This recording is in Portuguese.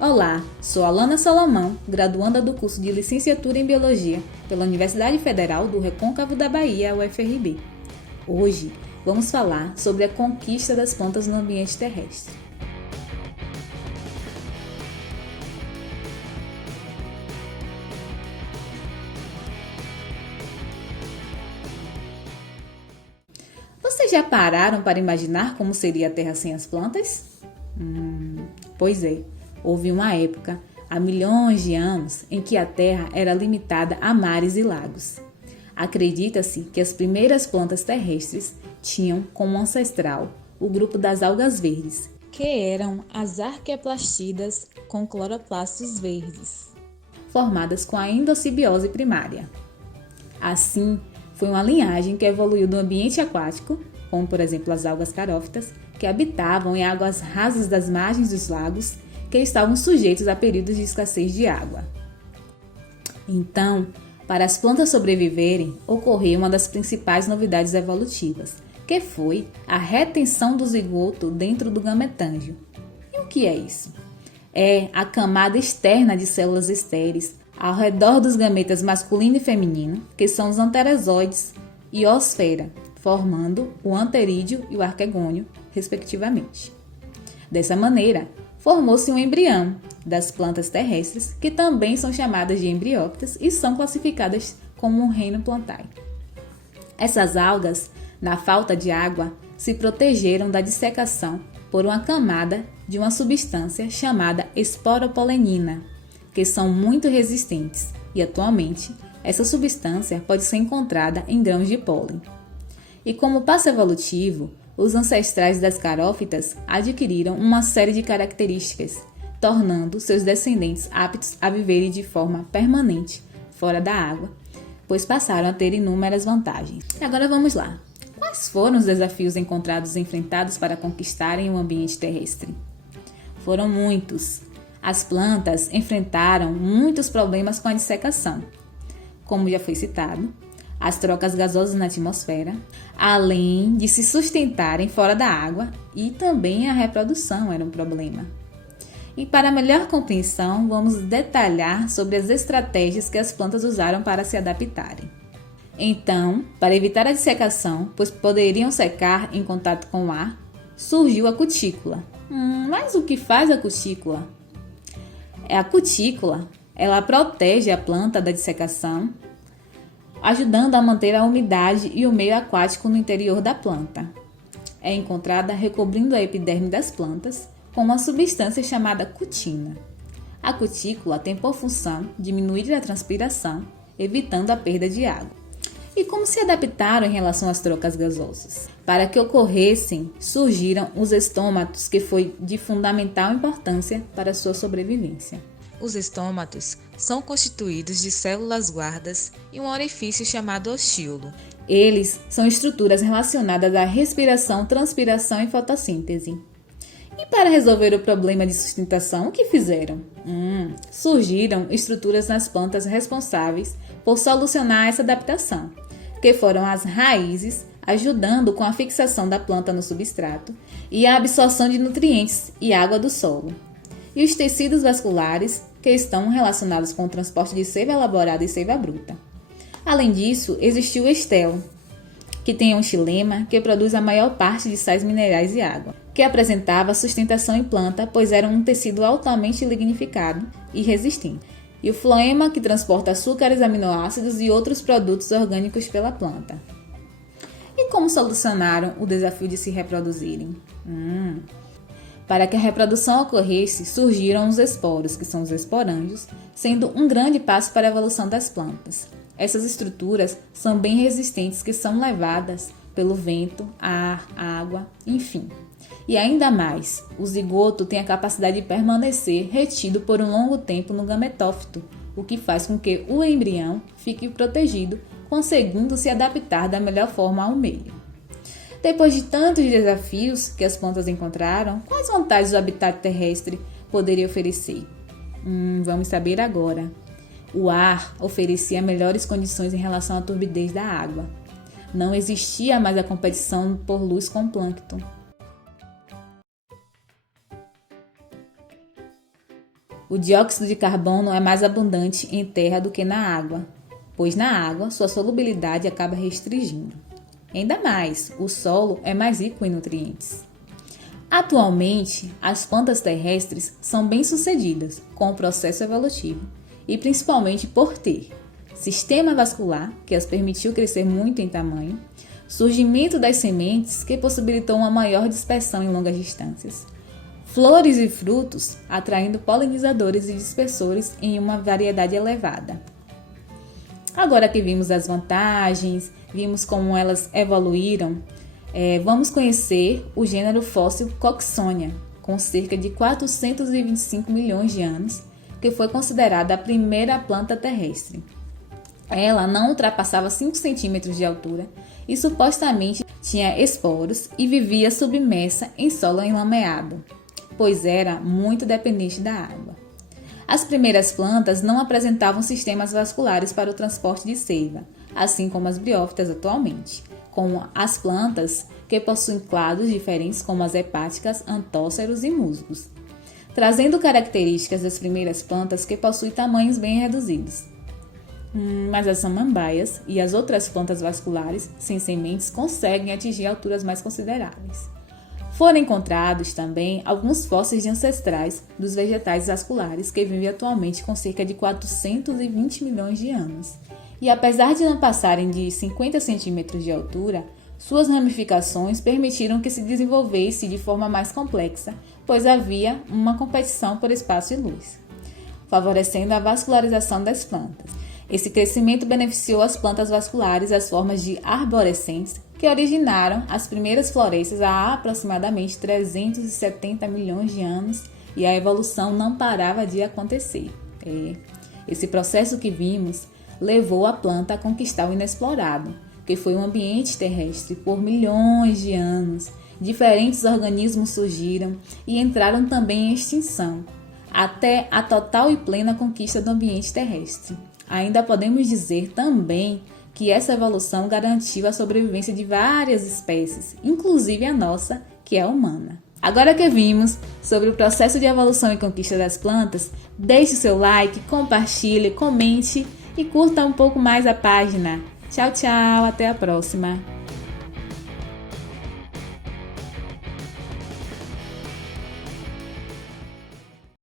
Olá, sou Alana Salomão, graduanda do curso de Licenciatura em Biologia pela Universidade Federal do Recôncavo da Bahia, UFRB. Hoje vamos falar sobre a conquista das plantas no ambiente terrestre. Vocês já pararam para imaginar como seria a Terra sem as plantas? Pois é, houve uma época, há milhões de anos, em que a Terra era limitada a mares e lagos. Acredita-se que as primeiras plantas terrestres tinham como ancestral o grupo das algas verdes, que eram as arqueplastidas com cloroplastos verdes, formadas com a endossimbiose primária. Assim, foi uma linhagem que evoluiu do ambiente aquático, como por exemplo as algas carófitas, que habitavam em águas rasas das margens dos lagos, que estavam sujeitos a períodos de escassez de água. Então, para as plantas sobreviverem, ocorreu uma das principais novidades evolutivas, que foi a retenção do zigoto dentro do gametângio. E o que é isso? É a camada externa de células estéreis ao redor dos gametas masculino e feminino, que são os anterozoides e oosfera, formando o anterídeo e o arquegônio, respectivamente. Dessa maneira, formou-se um embrião das plantas terrestres, que também são chamadas de embriófitas e são classificadas como um reino plantae. Essas algas, na falta de água, se protegeram da dissecação por uma camada de uma substância chamada esporopolenina, que são muito resistentes e, atualmente, essa substância pode ser encontrada em grãos de pólen. E como passo evolutivo, os ancestrais das carófitas adquiriram uma série de características, tornando seus descendentes aptos a viverem de forma permanente fora da água, pois passaram a ter inúmeras vantagens. Agora vamos lá. Quais foram os desafios encontrados e enfrentados para conquistarem o ambiente terrestre? Foram muitos. As plantas enfrentaram muitos problemas com a dissecação, como já foi citado, as trocas gasosas na atmosfera, além de se sustentarem fora da água, e também a reprodução era um problema. E para melhor compreensão, vamos detalhar sobre as estratégias que as plantas usaram para se adaptarem. Então, para evitar a dissecação, pois poderiam secar em contato com o ar, surgiu a cutícula. Mas o que faz a cutícula? A cutícula, ela protege a planta da dissecação, ajudando a manter a umidade e o meio aquático no interior da planta. É encontrada recobrindo a epiderme das plantas com uma substância chamada cutina. A cutícula tem por função diminuir a transpiração, evitando a perda de água. E como se adaptaram em relação às trocas gasosas? Para que ocorressem, surgiram os estômatos, que foi de fundamental importância para a sua sobrevivência. Os estômatos são constituídos de células guardas e um orifício chamado ostíolo. Eles são estruturas relacionadas à respiração, transpiração e fotossíntese. E para resolver o problema de sustentação, o que fizeram? Surgiram estruturas nas plantas responsáveis por solucionar essa adaptação, que foram as raízes, ajudando com a fixação da planta no substrato e a absorção de nutrientes e água do solo. E os tecidos vasculares, que estão relacionados com o transporte de seiva elaborada e seiva bruta. Além disso, existiu o estelo, que tem um xilema que produz a maior parte de sais minerais e água, que apresentava sustentação em planta, pois era um tecido altamente lignificado e resistente. E o floema, que transporta açúcares, aminoácidos e outros produtos orgânicos pela planta. E como solucionaram o desafio de se reproduzirem? Para que a reprodução ocorresse, surgiram os esporos, que são os esporângios, sendo um grande passo para a evolução das plantas. Essas estruturas são bem resistentes, que são levadas pelo vento, ar, água, enfim. E ainda mais, o zigoto tem a capacidade de permanecer retido por um longo tempo no gametófito, o que faz com que o embrião fique protegido, conseguindo se adaptar da melhor forma ao meio. Depois de tantos desafios que as plantas encontraram, quais vantagens o habitat terrestre poderia oferecer? Vamos saber agora. O ar oferecia melhores condições em relação à turbidez da água. Não existia mais a competição por luz com o plâncton. O dióxido de carbono é mais abundante em terra do que na água, pois na água sua solubilidade acaba restringindo. Ainda mais, o solo é mais rico em nutrientes. Atualmente, as plantas terrestres são bem-sucedidas com o processo evolutivo e principalmente por ter sistema vascular, que as permitiu crescer muito em tamanho, surgimento das sementes, que possibilitou uma maior dispersão em longas distâncias, flores e frutos, atraindo polinizadores e dispersores em uma variedade elevada. Agora que vimos as vantagens, vimos como elas evoluíram, vamos conhecer o gênero fóssil Coxsone, com cerca de 425 milhões de anos, que foi considerada a primeira planta terrestre. Ela não ultrapassava 5 centímetros de altura e supostamente tinha esporos e vivia submersa em solo enlameado, pois era muito dependente da água. As primeiras plantas não apresentavam sistemas vasculares para o transporte de seiva, assim como as briófitas atualmente, como as plantas que possuem clados diferentes como as hepáticas, antóceros e musgos, trazendo características das primeiras plantas que possuem tamanhos bem reduzidos. Mas as samambaias e as outras plantas vasculares sem sementes conseguem atingir alturas mais consideráveis. Foram encontrados também alguns fósseis de ancestrais dos vegetais vasculares que vivem atualmente com cerca de 420 milhões de anos. E apesar de não passarem de 50 centímetros de altura, suas ramificações permitiram que se desenvolvesse de forma mais complexa, pois havia uma competição por espaço e luz, favorecendo a vascularização das plantas. Esse crescimento beneficiou as plantas vasculares, as formas de arborescentes, que originaram as primeiras florestas há aproximadamente 370 milhões de anos, e a evolução não parava de acontecer. Esse processo que vimos levou a planta a conquistar o inexplorado, que foi um ambiente terrestre por milhões de anos. Diferentes organismos surgiram e entraram também em extinção, até a total e plena conquista do ambiente terrestre. Ainda podemos dizer também que essa evolução garantiu a sobrevivência de várias espécies, inclusive a nossa, que é a humana. Agora que vimos sobre o processo de evolução e conquista das plantas, deixe seu like, compartilhe, comente e curta um pouco mais a página. Tchau, tchau, até a próxima!